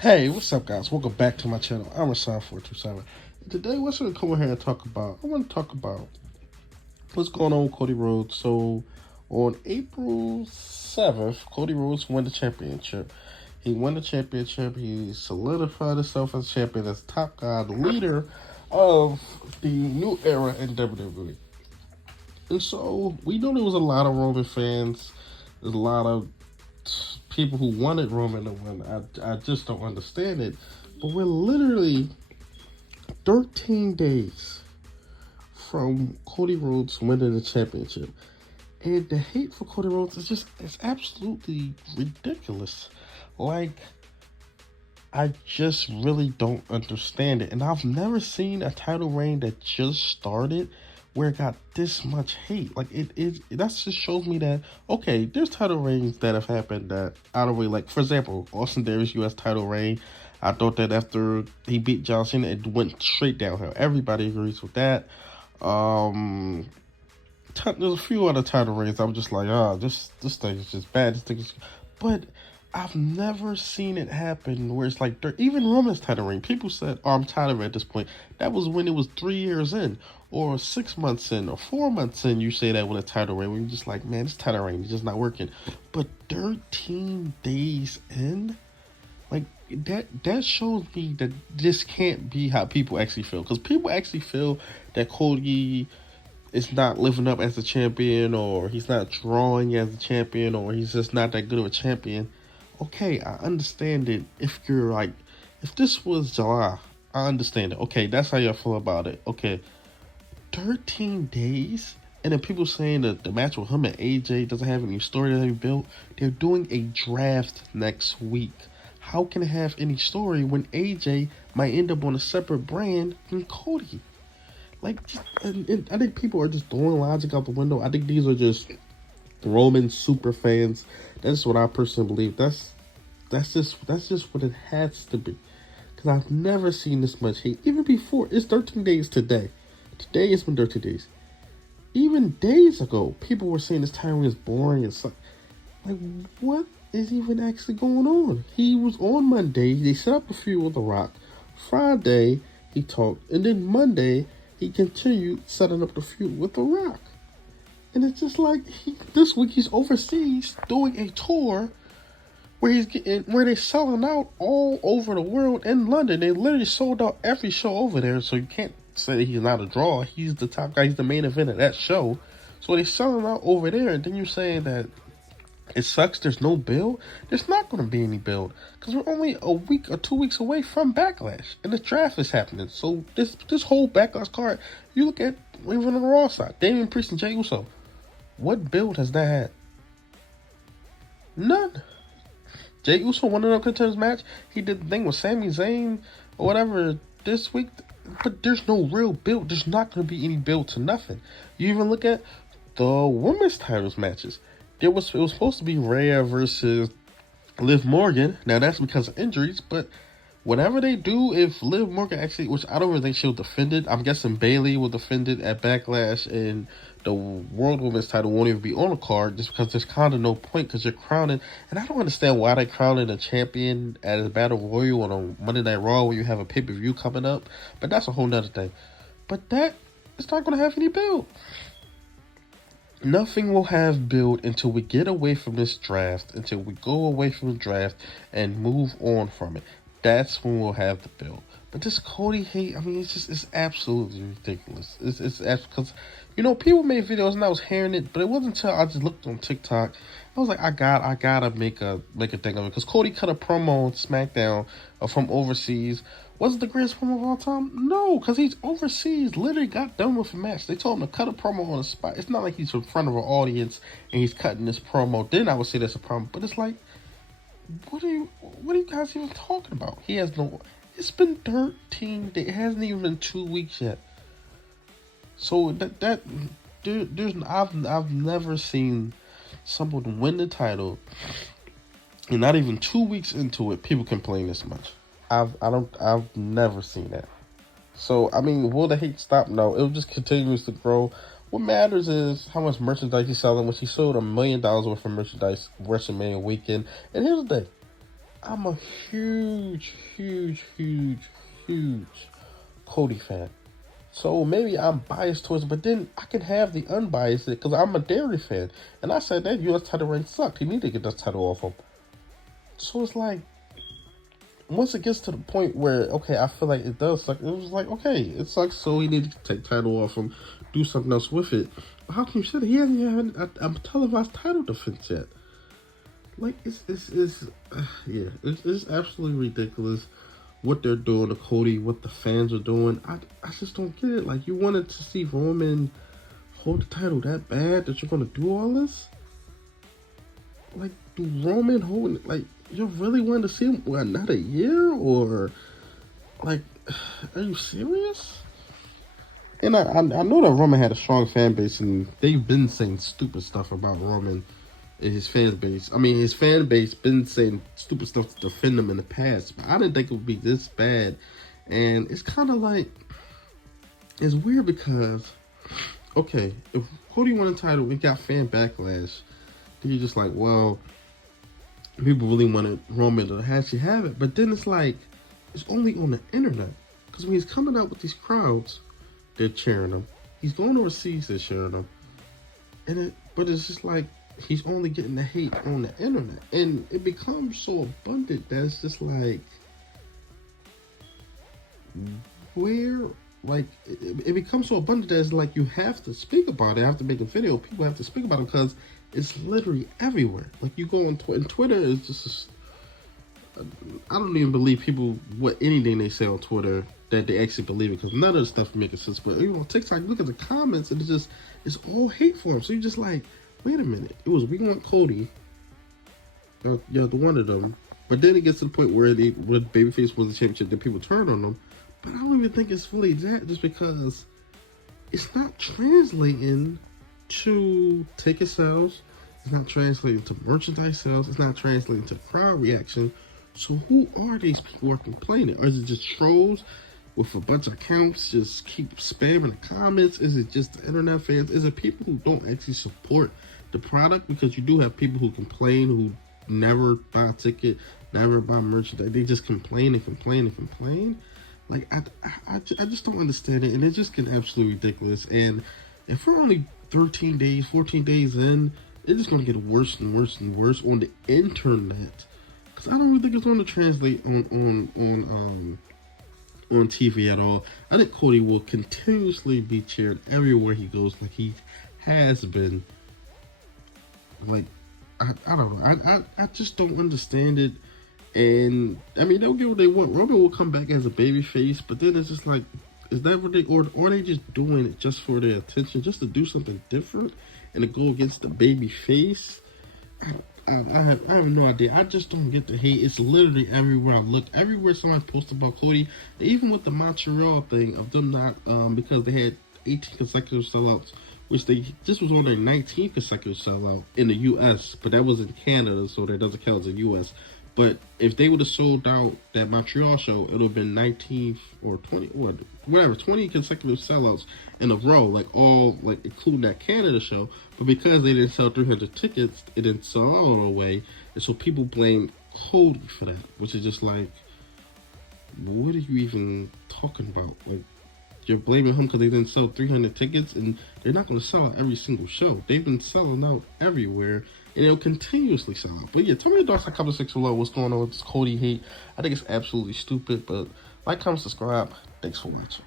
Hey, what's up, guys? Welcome back to my channel. I'm Rasan427. Today, what's going to come over here and talk about? I want to talk about what's going on with Cody Rhodes. So, on April 7th, Cody Rhodes won the championship. He won the championship. He solidified himself as champion, as top guy, the leader of the new era in WWE. And so, we know there was a lot of Roman fans. There's a lot of people who wanted Roman to win. I just don't understand it. But we're literally 13 days from Cody Rhodes winning the championship. And the hate for Cody Rhodes it's absolutely ridiculous. Like, I just really don't understand it. And I've never seen a title reign that just started where it got this much hate. Like, that just shows me that, okay, there's title reigns that have happened that out of the way. Like, for example, Austin Theory's US title reign. I thought that after he beat John Cena, it went straight downhill. Everybody agrees with that. There's a few other title reigns I'm just like, this thing is just bad. This thing is, but I've never seen it happen where it's like, even Roman's title reign, people said, I'm tired of it at this point. That was when it was 3 years in, or 6 months in, or 4 months in. You say that with a title reign, when you're just like, man, this title reign is just not working. But 13 days in, like, that shows me that this can't be how people actually feel. Because people actually feel that Cody is not living up as a champion, or he's not drawing as a champion, or he's just not that good of a champion. Okay, I understand it. If you're like, if this was July, I understand it. Okay, that's how you feel about it. Okay, 13 days, and then people saying that the match with him and AJ doesn't have any story that they built. They're doing a draft next week. How can it have any story when AJ might end up on a separate brand than Cody? Like, and I think people are just throwing logic out the window. I think these are just Roman super fans. That's what I personally believe. That's just what it has to be. Because I've never seen this much hate. Even before, it's 13 days today. Today it's been 13 days. Even days ago, people were saying this time is boring and stuff. Like, what is even actually going on? He was on Monday. They set up a feud with The Rock. Friday, he talked. And then Monday, he continued setting up the feud with The Rock. And it's just like, this week he's overseas doing a tour where they're selling out all over the world. In London, they literally sold out every show over there. So you can't say he's not a draw. He's the top guy. He's the main event of that show. So they're selling out over there. And then you're saying that it sucks there's no build. There's not going to be any build because we're only a week or 2 weeks away from Backlash, and the draft is happening. So this whole Backlash card, you look at even on the Raw side, Damian Priest and Jey Uso. What build has that had? None. Jey Uso won the contenders match. He did the thing with Sami Zayn or whatever this week, but there's no real build. There's not going to be any build to nothing. You even look at the women's titles matches. It was supposed to be Rhea versus Liv Morgan. Now that's because of injuries, but whatever they do, if Liv Morgan actually, which I don't really think she'll defend it, I'm guessing Bayley will defend it at Backlash, and the World Women's title won't even be on the card just because there's kind of no point because you're crowning. And I don't understand why they're crowning a champion at a Battle Royal on a Monday Night Raw when you have a pay-per-view coming up, but that's a whole nother thing. But it's not going to have any build. Nothing will have build until we get away from this draft, until we go away from the draft and move on from it. That's when we'll have the build. But this Cody hate, I mean, it's absolutely ridiculous. It's because, people made videos and I was hearing it, but it wasn't until I just looked on TikTok. I was like, I gotta make a thing of it. Because Cody cut a promo on SmackDown from overseas. Was it the greatest promo of all time? No, because he's overseas. Literally got done with a match. They told him to cut a promo on the spot. It's not like he's in front of an audience and he's cutting this promo. Then I would say that's a problem. But it's like, what are you guys even talking about? He has no. It's been 13 days. It hasn't even been 2 weeks yet. So I've never seen someone win the title and not even 2 weeks into it, people complain this much. I've never seen that. So, I mean, will the hate stop? No, it just continues to grow. What matters is how much merchandise he's selling, which he sold $1 million worth of merchandise WrestleMania weekend. And here's the thing. I'm a huge, huge, huge, huge Cody fan. So maybe I'm biased towards it, but then I can have the unbiased because I'm a Dairy fan. And I said that US title reign sucked. He needed to get that title off him. So it's like, once it gets to the point where, okay, I feel like it does suck, it was like, okay, it sucks, so he needed to take title off him, do something else with it. But how can you say that? He hasn't even had a televised title defense yet. Like, it's absolutely ridiculous what they're doing to Cody, what the fans are doing. I just don't get it. Like, you wanted to see Roman hold the title that bad that you're going to do all this? Like, do Roman hold it? Like, you really wanted to see him for another year? Or, like, are you serious? And I know that Roman had a strong fan base, and they've been saying stupid stuff about Roman and his fan base. I mean, his fan base been saying stupid stuff to defend him in the past, but I didn't think it would be this bad. And it's kind of like, it's weird because, okay, if Cody won the title, we got fan backlash. Then you're just like, well, people really wanted Roman to actually have it. But then it's like, it's only on the internet. Because when he's coming out with these crowds, they're cheering him. He's going overseas, they're cheering him. But it's just like, he's only getting the hate on the internet. And it becomes so abundant that it's just like, where, like, it becomes so abundant that it's like you have to speak about it. I have to make a video. People have to speak about it because it's literally everywhere. Like, you go on Twitter, and Twitter is just, I don't even believe people, anything they say on Twitter, that they actually believe it, because none of the stuff making sense. But, you know, TikTok, look at the comments, and it's all hate for him. So you're just like, wait a minute. It was, we want Cody. Yeah, the one of them. But then it gets to the point where when Babyface wins the championship, then people turn on them. But I don't even think it's really that, just because it's not translating to ticket sales. It's not translating to merchandise sales. It's not translating to crowd reaction. So who are these people who are complaining? Or is it just trolls with a bunch of accounts just keep spamming the comments? Is it just the internet fans? Is it people who don't actually support the product? Because you do have people who complain, who never buy a ticket, never buy merchandise. They just complain and complain and complain. Like, I just don't understand it. And it's just getting absolutely ridiculous. And if we're only 13 days, 14 days in, it's just going to get worse and worse and worse on the internet. Because I don't really think it's going to translate on TV at all. I think Cody will continuously be cheered everywhere he goes, like he has been. Like, I don't know. I just don't understand it. And I mean, they'll get what they want. Roman will come back as a baby face, but then it's just like, is that what they, or are they just doing it just for their attention, just to do something different and to go against the baby face? I have no idea. I just don't get the hate. It's literally everywhere I look. Everywhere someone posts about Cody, even with the Montreal thing of them not, because they had 18 consecutive sellouts, which this was on their 19th consecutive sellout in the U.S., but that was in Canada, so that doesn't count as a U.S. But if they would have sold out that Montreal show, it would have been 19 or 20, whatever, 20 consecutive sellouts in a row, like including that Canada show. But because they didn't sell 300 tickets, it didn't sell all the way. And so people blame Cody for that, which is just like, what are you even talking about? Like, you're blaming him because they didn't sell 300 tickets, and they're not going to sell out every single show. They've been selling out everywhere, and they'll continuously sell out. But yeah, tell me your thoughts on comment section below. What's going on with this Cody hate? I think it's absolutely stupid, but like, comment, subscribe. Thanks for watching.